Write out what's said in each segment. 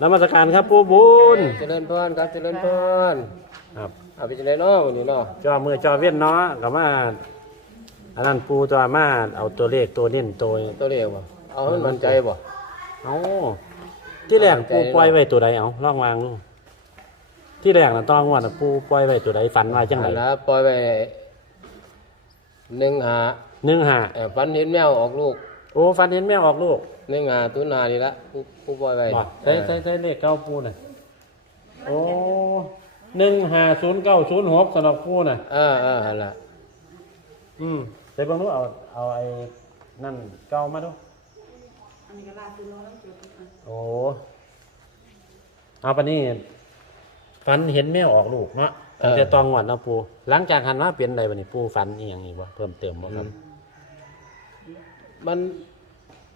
นมัสการครับปูบุญเจริญพรครับเจริญพรครับเอาไปจังไดเนาะวันนี้เนาะจอมือจอเวียนเนาะกับว่าอันนั้นปูตัวมาเอาตัวเลขตัวเน้นตัวตัวเลขบ่เอาให้มันมั่นใจบ่เอาที่แรกปูปล่อยไว้ตัวใดเอาลองวางดูที่แรกน่ะต้องว่าน่ะปูปล่อยไว้ตัวใดฝันว่าจังไดอันละปล่อยไปหนึ่งหาหนึ่งห้าเอ่อฟันเห็นแมวออกลูก โอ้ฝันเห็นแมวออกลูกหนึ่งหาตุนานี่ละผู้ผู้ปล่อยไปบ่ใช่ใช่ใช่เลขเก้าปูน่ะโอ้หนึ่งห้าศูนย์เก้าศูนย์หกสำหรับปูน่ะ เออเออหั่นล่ะอืมใส่เบิ่งดูเอาเอาไอ้นั่นเก้ามาดู อันนี้ก็ลาซื้อร้อยแล้วเจ็ดสิบอันโอ้เอาปะนี่ฝันเห็นแมวออกลูกเนาะตั้งแต่ตองวันเนาะปูหลังจากหันมาเปลี่ยนอะไรบัดนี้ปูฝันอีหยังอีกบ่เพิ่มเติมบ่ครับ มัน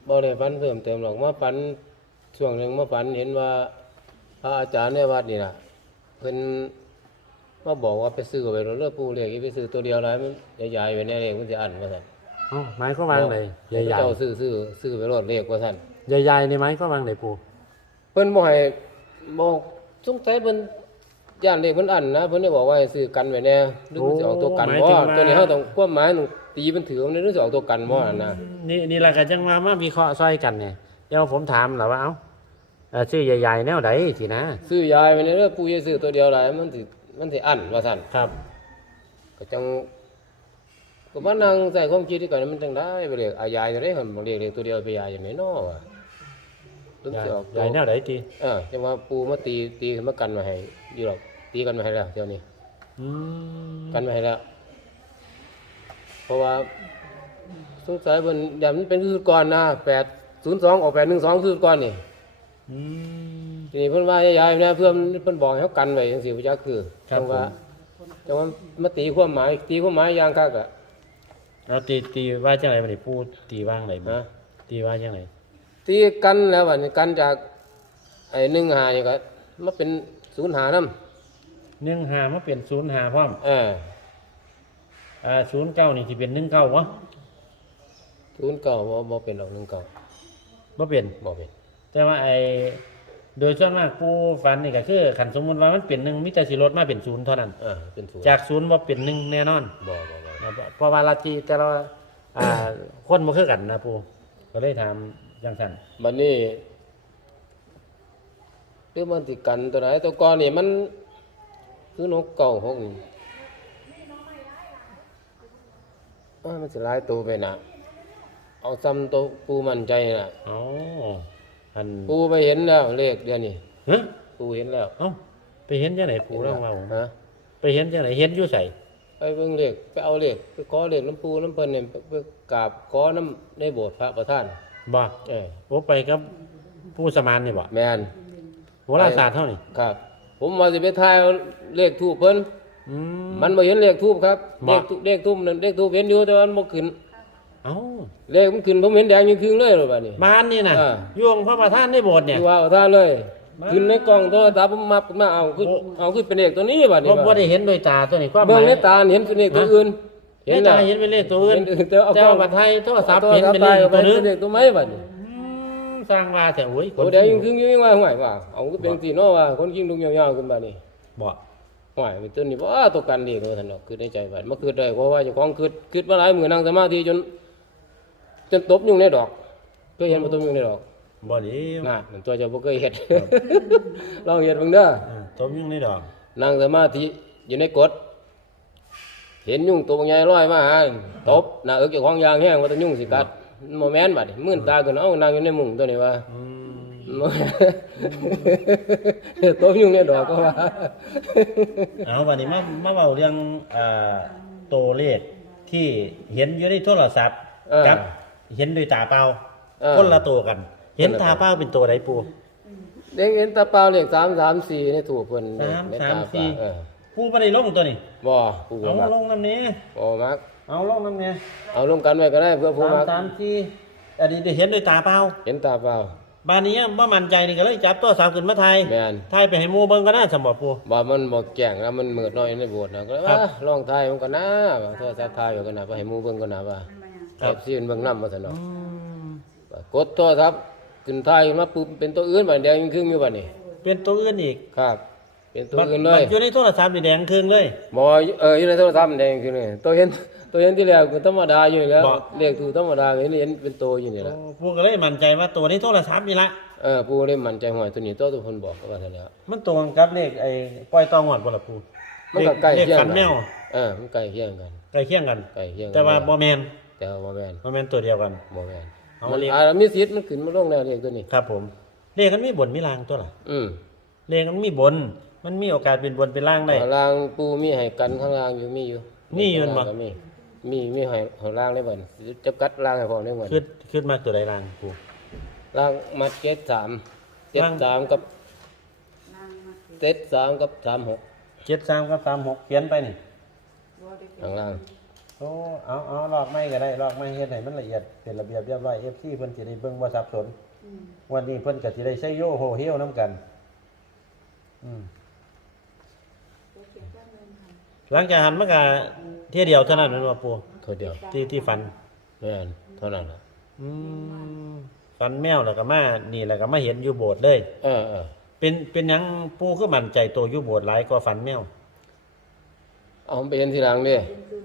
บ่ได้ฟันเพิ่มเติมหรอกมาฟันช่วงหนึ่งมาฟันเห็นว่า พระอาจารย์ในวัดนี่น่ะเพิ่นมาบอกว่าไปซื้อไปรถเลือกปูเรียกไปซื้อตัวเดียวหลายมันใหญ่ๆไปแน่เลยมันสิอันว่าซั่นเอ้าไม้ก็วางเลยใหญ่เจ้าซื้อซื้อซื้อไปรถเรียกว่าซั่นๆใหญ่ๆในไม้ก็วางเลยปูเพิ่นบ่ให้บอกสงสัยเพิ่นย่านเลขเพิ่นอันนะเพิ่นได้บอกว่าให้ซื้อกันไว้แน่หรือมันสิออกตัวกันบ่ตัวนี้เฮาต้องความหมายต้อง ตีมันถือมันหรือสิออกตัวกันบ่นั่นนะนี่นี่ล่ะก็จังว่ามาวิเคราะห์ซอยกันเนี่ยเดี๋ยวผมถามล่ะว่าเอ้าเอ่อชื่อใหญ่ๆแนวใดสินะ ซื้อยายไว้ในเด้อปู่อย่าซื้อตัวเดียวหลายมันสิมันสิอันว่าซั่นครับ ก็จังก็มานั่งใส่ความคิดที่ก่อนมันจังได้ไปเรียกอายายตัวได้หั่นบ่เรียกเลขตัวเดียวไปยายอย่างไหนน้อวะหรือใหญ่สิออกใหญ่แนวใดติเออจังว่าปู่มาตีตีขึ้นมากันมาให้อยู่หรอกตีกันมาให้แล้วเดี๋ยวนี้อืมกันมาให้แล้วเพ ราะว่าสงสัยมันอย่ามันเป็นคือก่อนนะแปดศูนย์สองออกแปดหนึ่งสองคือก่อนนี่อืม ทีนี้เพิ่นว่ายายๆนะเพื่อนเพิ่นบอกให้เขากันไว้จังซี่พระจักคือครับ จังว่าผมจังว่ามาตีความหมายตีความหมายอย่างคักอะเราตีตีว่าจังไดบัดนี้ปูตีว่างไดบ่นะตีว่าจังไดตีกันแล้วบัดนี้กันจากไอ้หนึ่งหานี่ก็มาเป็นศูนย์หานำหนึ่งหามาเป็นศูนย์หาพร้อมเออ อ่าศูนย์เก้านี่ที่เป็นหนึ่งเก้าวะศูนย์เก่าบ่บ่เป็นดอกหนึ่งเก่าบ่เป็นบ่เป็นแต่ว่าไอ้โดยส่วนมากผู้ฝันนี่ก็คือขันสมมุติว่ามันเป็นหนึ่งมิแต่สิลดมาเป็นศูนย์เท่านั้นเออเป็นศูนย์จากศูนย์บ่เป็นหนึ่งแน่นอน บ่บ่บ่นะเพราะว่าลัทธิแต่ละอ่า คนบ่คือกันนะปูก็เลยถามจังซั่นบัดนี้หรือมันสิกันตัวไหนตัวก่อนนี่มัน คือนกเก่าหกนี่ อ้ามันสิหลายตัวไปน่ะ เอาซ้ำตัวปูมั่นใจน่ะ อ๋ออันปูไปเห็นแล้วเลขเดือนนี้ฮะปูเห็นแล้วเอ้าไปเห็นจังไหนปูเล่าเว้าฮะไปเห็นจังไหนเห็นอยู่ไสไปเบิ่งเลขไปเอาเลขไปขอเลขน้ำปูน้ำเพิ่นเนี่ยไปไปกราบขอน้ำในโบสถ์พระประธานบ่เออโอ้ไปกับผู้สมานนี่บ่แม่นโหราศาสตร์เท่านี่ครับ ผมว่าสิไปทายเอาเลขทูปเพิ่น อืมมันบ่เห็นเลขทูปครับบ่ เลขทูเลขทูปนั่นเลขทูปเห็นอยู่แต่ว่ามันบ่ขึ้นเอ้าเลขมันขึ้นผมเห็นแดงยิ่งครึ่งเลยเลยบัดนี้ บ้านนี่น่ะอ่า ยวงพระประธานในโบสถ์เนี่ย ที่ว่าเอาท่านเลย มาขึ้นในกล่องโทรศัพท์ผมมามาเอาขึ้นโอ้ เอาขึ้นเป็นเลขตัวนี้บัดนี้ผมบ่ได้เห็นโดวยตาตัวนี้ความหเบิ่มางยในตาเห็นเป็นเลขตัวอื่นเห็นแล้ตาวเห็นเป็นเลขตัวอื่นเห็นแต่เอาเจ้ากล้องบัตรไทยโทรศัพท์โทรเห็นศัพเป็นท์เลตายขเอาไปตัวนึงเป็นเลขตัวไม้บัดนี้อืมสร้างว่าแต่โอ้ยตัวเดียวยิ่งครึ่งยิ่งว่าห่วยว่าเอาก็เป็นสีเนาะว่าคนยิ่งลุงยาวๆขึ้นบัดนี้ บ่ ห่วยเป็นต้นนี่บ่ตกกันดีตัวท่านดอกคือในใจบัดมาคือได้เพราะว่าเจ้าของคือคือมาหลายมื้อนั่งสมาธิจนจนตบยุงในดอกเคยเห็นบ่ตบยุงในดอกบ่ดีน่ะมันตัวเจ้าบ่เคยเฮ็ดลองเฮ็ดเบิ่งเด้อเออตบยุ่งในดอกนั่งสมาธิอยู่ในกฎเห็นยุงตัวใหญ่ลอยมาหาตบหน้าเอิกเจ้าของยางแห้งว่าแตยุงสิกัดโมแมนบัดนี้มื่นตาขึ้นเอ้านั่งอยู่ในมุ้งตัวนี้ว่า อืมตบยุงในดอกก็ว่าเอาวันนี้มามาเว้าเรื่องเอ่อตัวเลขที่เห็นอยู่ในโทรศัพท์เออกับ เห็นด้วยตาเปล่าเออคนละตัวกัน เห็นคนละตัวตาเปล่าเป็นตัวใดปูเด็กเห็นตาเปล่าเลขสามสามสี่นี่ถูกเพิ่นสามในสามตาเปล่สี่เออปูบ่ได้ลงตัวนี้บ่ผู้เอามักลงน้ำนี้บ่มักเอาลงน้ำนี้เอาลงกันไว้ก็ได้เพื่อผู้สามมักสามสี่อันนี้ได้เห็นด้วยตาเปล่าเห็นตาเปล่า บ้านนี้บ่มั่นใจนี่ก็เลยจับตัวสาวขึ้นมาไทยแม่น ไทยไปให้หมู่เบิ่งก็น่าสมบ่ปูบ่มันบ่แก่งแล้วมันมืดน้อยในโบสถ์นะก็เลยครัว่าบลองทายมันก็น่าว่าโทรศัพท์ทายไว้ก็น่าว่าให้หมู่เบิ่งก็น่าว่ามันมาอย่างครับเอฟซีมันเบิ่งนำมาซั่นเนาะอืมกดโทรศัพท์ขึ้นท้ายขึ้นมาปุ๊บเป็นตัวอื่นบัดแดงยิ่งครึ่งอยู่บัดนี้เป็นตัวอื่นอีกครับ เป็นตัวบัดอื่นเลบัยดอยู่ในโทรศัพท์นี่แดงครึ่งเลยบ่เอออยู่ในโทรศัพท์มันแดงขึ้นเลยตัวเห็น ตัวเห็นที่แรกก็ธรรมดาอยู่แล้วบ่เลขถูกธรรมดาเห็นเห็นเป็นตัวอยู่นี่ล่ะโอ้ปูก็เลยมั่นใจว่าตัวในโทรศัพท์นี่ละเออผู้เล่นมั่นใจหวยตัวนี้ตัวทุกคนบอกว่าเท่านั้นแหละมันตรงกับเลขไอ้ปล่อยตองหวดบ่ล่ะปูมันก็ใกล้เลขเคียงฟันกัแมวเออมันใกล้เคียงกันใกล้เคียงกัน ใกล้เคียงกันแต่ว่าบ่แม่นแต่ว่าบ่แม่นบ่แม่นตัวเดียวกัน บ่แม่นเอามันเลขอ่ามีสิทธิ์มันขึ้นมาลงแล้วเลขตัวนี้ ครับผม เลขมันมีบนมีล่างตัวล่ะ อืมเลขมันมีบน มันมีโอกาสเป็นบนเป็นล่างได้ ข้างล่างปูมีให้กันข้างล่างอยู่มีอยู่มีอยู่บ่ ข้างล่างก็มี มีมีให้ข้างล่างได้บ่จะกัดล่างให้พร้อมได้บ่ขึ้นขึ้นมาตัวใดล่างปูล่างมาเจ็ดสามเจ็ดล่างสามกับนางมาสิเจ็ดสามกับสามหกเจ็ดสามกับสามหกเขียนไปนี่บ่ได้เก็บข้างล่างโอ้เอาเอาลอกไม่ก็ได้ลอกไม่เฮ็ดให้มันละเอียดเป็นระเบียบเรียบร้อย FC เพิ่นสิได้เบิ่งบ่สับสนอืมวันนี้เพิ่นก็สิได้ใช้โยโฮเฮียวน้ำกัน อืม บ่เก็บแป๊บนึงค่ะ หลังจากหันมันก็เที่ยเดียวเท่านั้นแมันบ่ปูเท่าเดียวที่ที่ฟัน แม่นเท่านั้นน่ะอืมฟันแมวแล้วก็มานี่แล้วก็มาเห็นอยู่โบสถ์เลย เออเออเป็นเป็นหยังปูคือมั่นใจตัวอยู่โบสถ์หลายกว่าฟันแมว เอาไปเห็นทีหลังดิ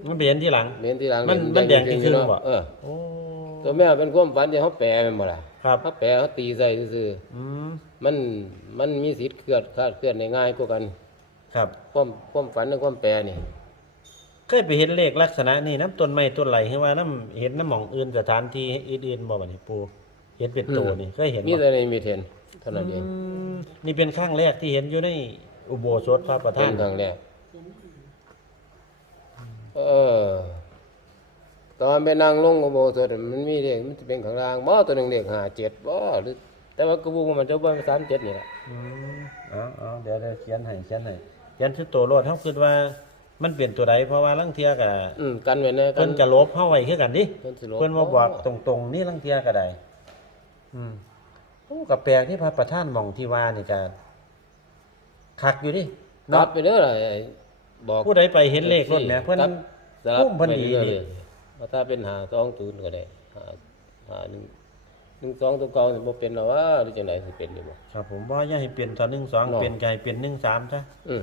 มันไปเห็นที่หลัง ไปเห็นทีหลังมันมันแดงจริงๆเนาะบ่เออโอ้ ตัวแม่เป็นความฝันที่เขาแปลแม่นบ่ล่ะครับ เขาแปลเขาตีใส่ซื่ออืมๆมันมันมีสิทธิ์เคลื่อนคลาดเคลื่อนได้ง่ายกว่ากัน ครับความความฝันกับความแปลนี่เคยไปเห็นเลขลักษณะนี้น้ำต้นไม้ต้นไหลให้ว่าน้ำเห็นน้ำหมองอื่นสถานที่อื่นๆบ่บัดนี้ปูเห็นเป็นตัวนี่เคยเห็นมีบ่แต่ในมีเทนเท่านั้นเองอืมนี่เป็นครั้งแรกที่เห็นอยู่ในอุโบสถพระประเป็ธานนครั้งแรกเออ ตอนไปนั่งลงอุโบสถมันมีเด็กมันจะเป็นข้างล่างบ่ตัวหนึ่งเด็กหาเจ็ดบ่หรือแต่ว่ากระบุกมันจะบ่สามเจ็ดนี่แหละอืมเอาเอาเดี๋ยวเดี๋ยวเขียนให้เขียนให้เขี ยนชื่อตัวรถเฮาคิดว่า มันเปลี่ยนตัวใดเพราะว่าลังเทียก็อืมกันไว้นะกัเพิ่นจะลบเฮาไว้คือกันดิเพิ่นสิลบ เพิ่นมาบอกตรงๆนี่ลังเทียก็ได้อืมโอ้ก็แปลกที่พระประธานหม่องที่ว่านี่ก็คักอยู่ดิกลัเนาะบไปเด้อล่ะไอ้บอกผู้ใดไปเห็นเลขรถเนี่ยเพิ่นครับสลับพุ่มเพิ่นไปดีเรื่อยดีๆว่าถ้าเป็นหาสองศูนย์ก็ได้หาหาหนึ่งหนึ่งสองตัวเก่าสิบ่เป็นหรอว่าหรือจังไดสิเป็นอยู่บ่ ครับผมบ่อย่าให้เปลี่ยนตอน1 2เนาะ เปลี่ยนก็ให้เปลี่ยน1 3ซะอืม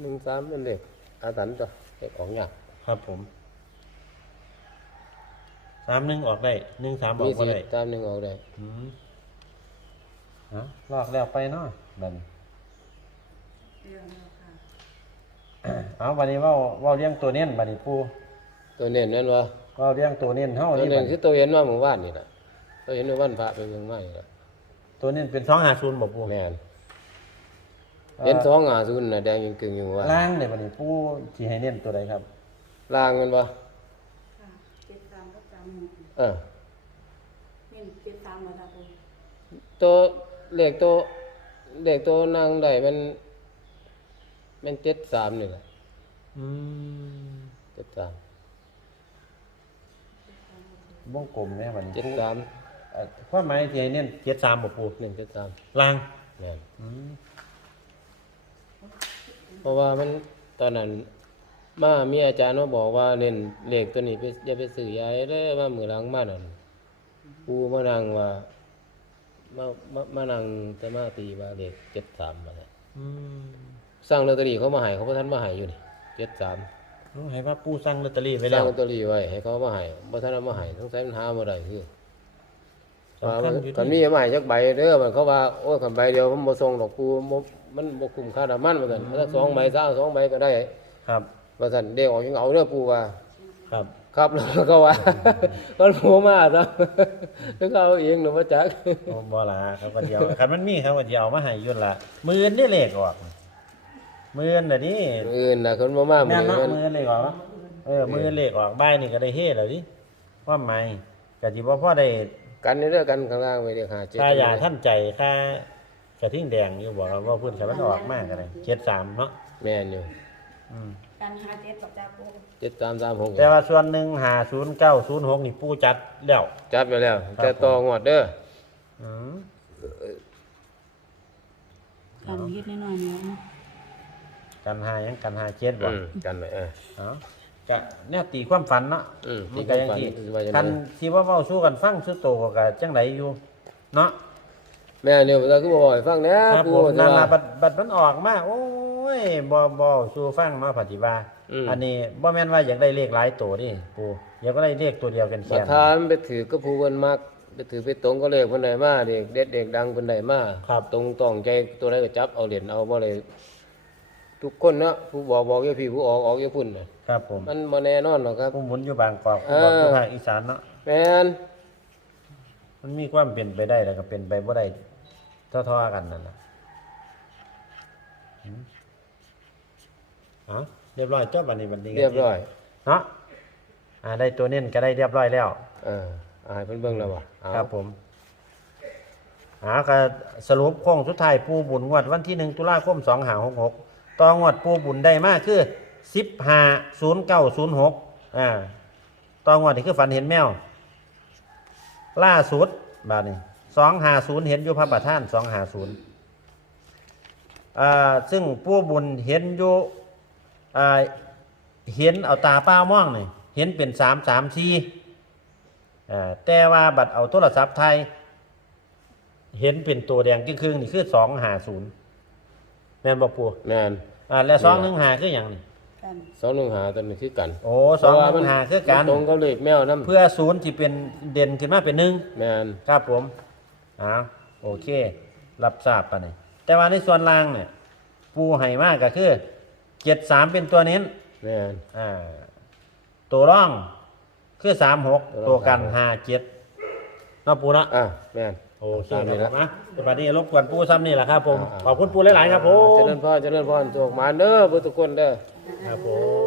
หนึ่งสามเป็นเลขอาถรรพ์จ้ะเลขของยากครับผม31ออกได้1 3ออมีกบ่สิทได้ธิ์ตามหนึ่งออกได้อืมฮะลอกแล้วไปเนาะบัดนี้เรื่องแล้วค่ะเอาบัดนี้เว่าเว่าเลี้ยงตัวเน้นบัดนี้ปูตัวเน้นนั่นวะเว่าเลี้ยงตัวเน้นเฮาตัวนี่เน้บันดคือนี้ตัวเห็นว่าหมู่บ้านนี่แหละตัวเห็นว่าวันพระไปเมืองไม้นี่แหละตัวเน้นเป็น250บ่ปูแม่น เห็นสองหาศูนย์น่ะแดงยังกึ่งอยู่ว่าล่างเนี่ยบัดนี้ปูสิให้เน้นตัวใดครับ ล่างมันวะค่ะเจ็ดสามก็สามหกเออนี่เจ็ดสามมาตาปูตัวเลขตัวเลขตัวนางได้มันมันเจ็ดสามนี่แหละอืมเจ็ดสามวงกลมเนี่ยบัดนี้เจ็ดสามเอ่อความหมายที่ให้เน้น73บ่ปูหนึ่งเจ็ดสามล่างแม่นอืม เพราะว่ามันตอนนั้นมามีอาจารย์มาบอกว่าเน้นเลขตัวนี้ไปอย่าไปซื้อยายเลยว่ามือหลังมานั่นปูมานั่งว่ามามามานั่งแต่มาตีว่าเลขเจ็ดสามมาแล้วอืมสร้างลอตเตอรี่เขามาให้เขาบ่ทันมาให้อยู่นี่เจ็ดสามโอ้ให้ว่าปูสั่งลอตเตอรี่ไว้สแล้ร้างวลอตเตอรี่ไว้ให้เขามาให้บ่ทันเอามาให้สงสัยมันหาบ่ได้คือ สำคัญอยู่ที่คันมีมาให้จักใบเด้อมันเขาว่าโอ้ยคันใบเดียวมันบ่ส่งดอกปูบ่มันบ่คุ้มค่าน้ำมันว่าซั่นถ้าสองใบสร้างสองใบก็ได้ครับ ว่าซั่นเด้ออกยังเอาเด้อปูว่า ครับครับแล้วก็ว่ามันโผล่มาซะแล้วก็เอาเองหนูมาจักโอ้บ่ล่ะครับก็เดียวคันมันมีครับก็สิเอามาให้ยุ่นละมื้ออื่นได้เลขออกมื้ออื่นน่ะดิอื่นน่ะคนบ่มาหแม่มื้นอเนาะนี้มันมื้ออื่นเลขออกเนาะเออมื้ออื่นเลขออกบ่ายนี่ก็ได้เฮ็ดแล้วดิว่าหมายก็สิบ่พอได้ กันนี่เด้อกันข้างล่างไว้เด้อหาเจ็ดค่ายาท่านใจค่ากระทิ่งแดงอยู่บอกว่าว่าเพิ่นสมันออกมากก็ได้73เนาะแม่นอยู่อืมการหาเจ็ดกับจ้าปู7336แต่ว่าส่วนหนึ่ง50906นี่ปู่จัดแล้วจัดไปแล้วครับแต่ต่องวดเด้ออืมการเฮ็ดน้อยๆเนาะกันหายังกันหาเจ็ดบ่อืมกันไว้เออเอ้า กะแนวตีความฝันเนาะอืมมันก็ยังที่ว่าจังคันได๋ที่ว่าเว้าสู้กันฟังสู้โตก็จังไดอยู่เนาะแม่เนี่ยก็บ่บอกให้ฟังนะครับผมนั่นว่าล่ะบัดบัดมันออกมาโอ้ยบ่บ่สู้ฟังเนาะปฏิบัติอืมอันนี้บ่แม่นว่าอยากได้เลขหลายตัวนี่ปู่อยากได้เลขตัวเดียวกันปแค่ระธานไปถือก็ผู้เพิ่นมักไปถือไปตรงก็เลขเพิ่นได้มาเด็กเด็ดเด็กดังเพิ่นได้มาตรงต้องใจตัวใดก็จับเอาเหรียญเอาบ่เลย ทุกคนเนาะผู้บอกบอกอย่าพี่ผู้ออกออกอย่าพุ่นน่ะครับผมมันบ่แน่นอนหรอกครับผู้หมุนอยู่บางกอกผู้บอกอยู่ภาคอีสานเนาะแม่นมันมีความเป็นไปได้แล้วก็เป็นไปบ่ได้เท่าๆกันนั่นน่ะอืมอ๋อเรียบร้อยจบบัดนี้บัดนี้เรียบร้อย เนาะอ่าได้ตัวเน้นก็ได้เรียบร้อยแล้ว เออเอาให้เพิ่นเบิ่งแล้วบ่เอาครับผมอ่าก็สรุปโค้งสุดท้ายปูบุญงวดวันที่หนึ่งตุลาคมสองหาหกหก ต่องวดปูบุญได้มากคือสิบห้าศูนย์เก้าศูนย์หกอ่าต่องวดนี่คือฝันเห็นแมว ล่าสุดบาทนี้สองหาศูนย์เห็นอยู่พระประธานสองหาศูนย์อ่าซึ่งผู้บุญเห็นอยู่อ่าเห็นเอาตาเป้ามองนี่เห็นเป็นสามสามสี่อ่าแต่ว่าบัดเอาโทรศัพท์ไทย เห็นเป็นตัวแดงครึ่งๆนี่คือสองหาศูนย์แม่นบอกปูแม่น อ่าแล้วสองหนึ่งหาคืออย่างนี้กันสองหนึ่งหาตัวนี้คือกันโอ้สองหนึ่งหาคือกันมัตรงกับเลขแมวนํเพื่อศูนย์ที่เป็นเด่นขึ้นมาเป็นหนึ่งแม่นครับผมอ้าวโอเค รับทราบปะเนี่ยแต่ว่าในส่วนล่างเนี่ย ปูให้มากก็คือเจ็ดสามเป็นตัวเน้นแม่นอ่าตัวร่องคือสามหกตัวร่องตัวกัน36ห้าเจ็ดเนาะปูเนาะอะแม่น โอเคตามนี้คละรับนะสวัสดีรบกวนปูซ้ำนี่แหละครับผมอ่าขอบคุณปูหลายๆครับผมเจริญพรเจริญพรโชคมาเด้อเบ่ทุกคนเด้อ ครับผม